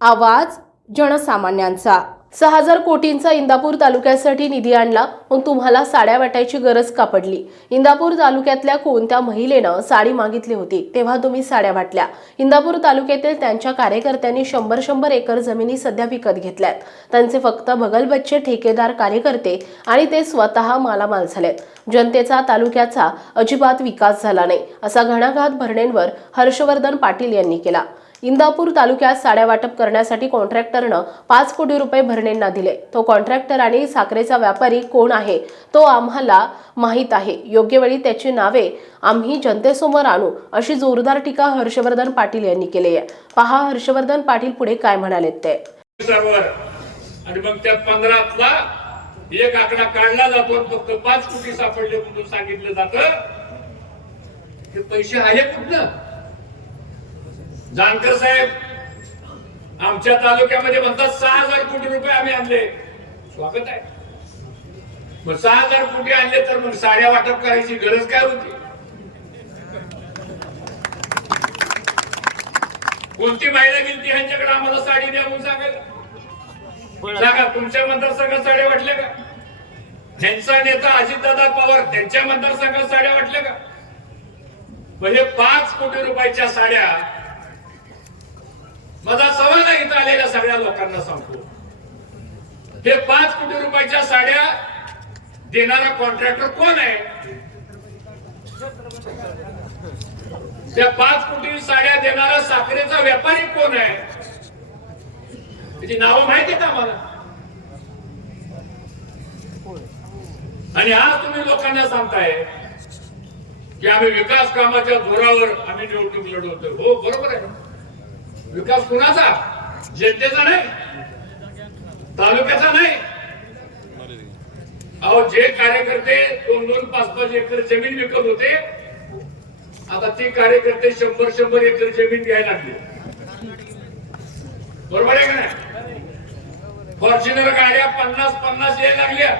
आवाज जनसामान्यांचा. सहा हजार कोटींचा इंदापूर तालुक्यासाठी निधी आणला मग तुम्हाला साड्या वाटायची गरज का पडली इंदापूर तालुक्यातल्या कोणत्या महिलेनं साडी मागितली होती? तेव्हा तुम्ही साड्या वाटल्या. इंदापूर तालुक्यातील त्यांच्या कार्यकर्त्यांनी शंभर शंभर एकर जमिनी सध्या विकत घेतल्यात. त्यांचे फक्त बगलबच्चे ठेकेदार कार्यकर्ते आणि ते स्वतः मालामाल झालेत. जनतेचा तालुक्याचा अजिबात विकास झाला नाही असा घणाघात भरणेंवर हर्षवर्धन पाटील यांनी केला. इंदापूर तालुक्यात साड्या वाटप करण्यासाठी कॉन्ट्रॅक्टरनं पाच कोटी रुपये भरणेंना दिले. तो कॉन्ट्रॅक्टर आणि साखरेचा व्यापारी कोण आहे तो आम्हाला माहीत आहे. योग्य वेळी त्याची नावे आम्ही जनतेसमोर आणू अशी जोरदार टीका हर्षवर्धन पाटील यांनी केली आहे. पहा हर्षवर्धन पाटील पुढे काय म्हणालेत ते. आणि मग त्या पंधरातला एक आकडा काढला जातो फक्त पाच कोटी सापडले म्हणून सांगितलं जात. हे पैसे आहे कुठलं जानकर साहेब आमच्या तालुक्यामध्ये म्हणतात सहा हजार कोटी रुपये आम्ही आणले. स्वागत आहे. मग सहा हजार कोटी आणले तर मग साड्या वाटप करायची गरज काय होती? कोणती महिला गेली ह्यांच्याकडे आम्हाला साडी द्या म्हणून सांगायला? सांगा तुमच्या मतदारसंघात साड्या वाटल्या का? त्यांचा नेता अजितदादा पवार त्यांच्या मतदारसंघात साड्या वाटल्या का? म्हणजे पाच कोटी रुपयाच्या साड्या माझा सवाल इथं आलेल्या सगळ्या लोकांना सांगतो. हे पाच कोटी रुपयाच्या साड्या देणारा कॉन्ट्रॅक्टर कोण आहे? त्या पाच कोटी साड्या देणारा साखरेचा व्यापारी कोण आहे? त्याची नावं माहिती आहे का आम्हाला? आणि आज तुम्ही लोकांना सांगताय की आम्ही विकास कामाच्या जोरावर आम्ही निवडणूक लढवतोय. हो बरोबर आहे विकास कुणाचा? जनतेचा नाही. तालुक्याचा नाही. अहो जे कार्यकर्ते दोन दोन पाच पाच एकर जमीन विकत होते आता ते कार्यकर्ते शंभर शंभर एकर जमीन घ्यायला लागले. बरोबर आहे का नाही? फॉर्च्युनर गाड्या पन्नास पन्नास यायला लागल्या.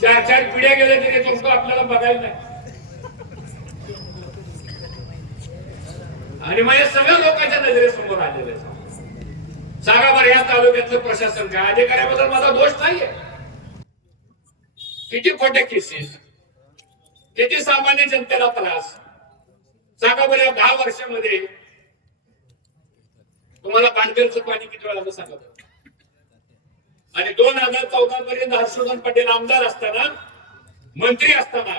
चार चार पिढ्या गेल्या तरी तुमचं आपल्याला बघायला नाही. आणि माझ्या सगळ्या लोकांच्या नजरेसमोर आलेलं आहे सांगा बरं या तालुक्यातलं प्रशासन काय? अधिकाऱ्याबद्दल माझा दोष नाहीये. किती खोटे केसेस किती सामान्य जनतेला त्रास? सांगा बरं या दहा वर्षामध्ये तुम्हाला पाणकेलचं पाणी किती वेळा आलं सांगा बरं. आणि दोन हजार चौदा पर्यंत हर्षवर्धन पटेल आमदार असताना मंत्री असताना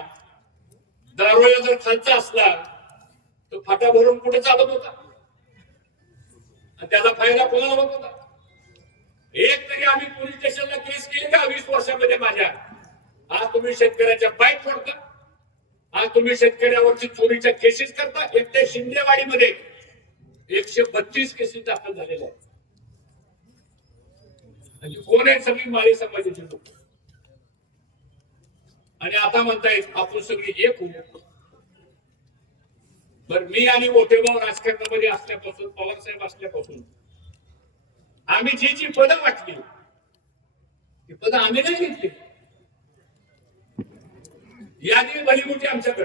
दारोळा जर खर्च असला तो फाटा भरून कुठे चालत होता. आणि त्याचा फायदा कोणाला होत होता? एक तरी आम्ही पोलीस स्टेशनला केस केली का वीस वर्षामध्ये माझ्या? आज तुम्ही शेतकऱ्याच्या बाईक फोडता. आज तुम्ही शेतकऱ्यावरची चोरीच्या केसेस करता. एकट्या शिंदेवाडीमध्ये एकशे बत्तीस केसेस दाखल झालेल्या आहेत. आणि कोण आहेत सगळी माळी समाजाची लोक? आणि आता म्हणतायत आपण सगळी एक होऊ बर मी आणि मोठे भाऊ राजकारणामध्ये असल्यापासून पवार साहेब असल्यापासून आम्ही जी जी पदं वाटली ती पदं आम्ही नाही घेतली. यादी भली मोठी आमच्याकडे.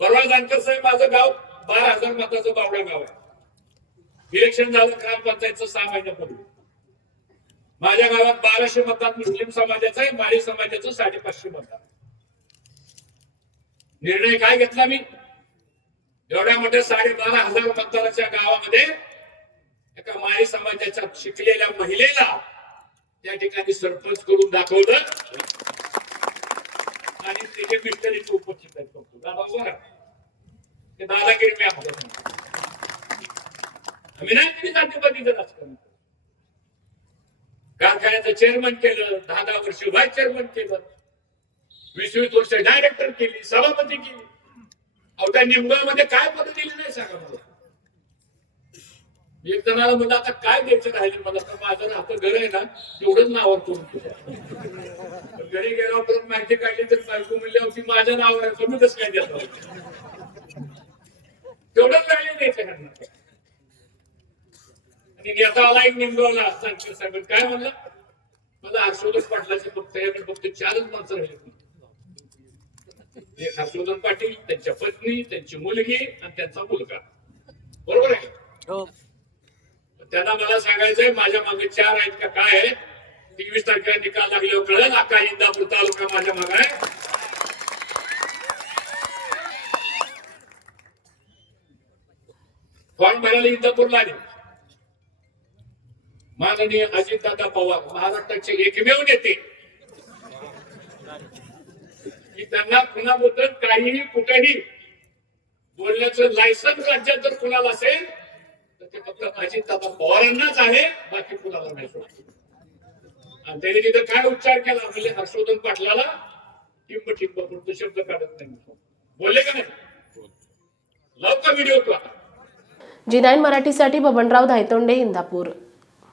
परवा जानकर साहेब माझं गाव बारा हजार मताचं बावडा गाव आहे. इलेक्शन झालं ग्रामपंचायतचं सहा महिन्यापूर्वी माझ्या गावात बाराशे मतात मुस्लिम समाजाचं आहे माळी समाजाचं साडेपाचशे मतात निर्णय काय घेतला मी? एवढ्या मोठ्या साडेबारा हजार मतदाराच्या गावामध्ये एका माळी समाजाच्या शिकलेल्या महिलेला त्या ठिकाणी सरपंच करून दाखवलं. आणि तिथे मिस्टरीची उपस्थित करतो दादा ते दादागिरी मी आपलं आम्ही नाही कधी जातीपातीचं राजकारण कारखान्याचं चेअरमन केलं दहा दहा वर्ष व्हाईस चेअरमन केलं. वीस वीस वर्ष डायरेक्टर केली सभापती केली. अहो त्या निमगावमध्ये काय पद दिली नाही सांगा मला. एक जणाला म्हणलं आता काय द्यायचं राहिले मला? तर माझं राहतं घर आहे ना तेवढंच नावावर करून घरी गेल्यावर परत माहिती काढली तर बायको म्हणली होती माझ्या नावावर आहे, तुम्ही कसं काय देता? तेवढंच राहिले द्यायचं आणि नेता आला एक निमगावला सांगतो सांगत काय म्हणलं? मला हर्षवर्धन पाटलाचे फक्त याकडे फक्त चारच माणसं राहिले. एक हर्षवर्धन पाटील त्यांच्या पत्नी त्यांची मुलगी आणि त्यांचा मुलगा. बरोबर आहे? हो. त्यांना मला सांगायचंय माझ्या मागे चार आहेत का काय आहे तेवीस तारखेला निकाल लागल्यावर कळेल. अख्खा इंदापूर तालुका माझ्या मागे आहे. फॉर्म भरायला इंदापूरला आले. माननीय अजितदादा पवार महाराष्ट्राचे एकमेव नेते. की त्यांना कुणाबद्दल काहीही कुठेही बोलण्याचं लायसन्स राज्यात जर कुणाला असेल तर ते फक्त माझी ताबा पवारांनाच आहे बाकी कुणाला नाही. आणि त्यांनी तिथे काय उच्चार केला? म्हणजे हर्षवर्धन पाटलाला टिंब टिंब म्हणून शब्द काढत नाही. बोलले का नाही? लवकर व्हिडिओ जी नाईन मराठीसाठी बबनराव धायतोंडे इंदापूर.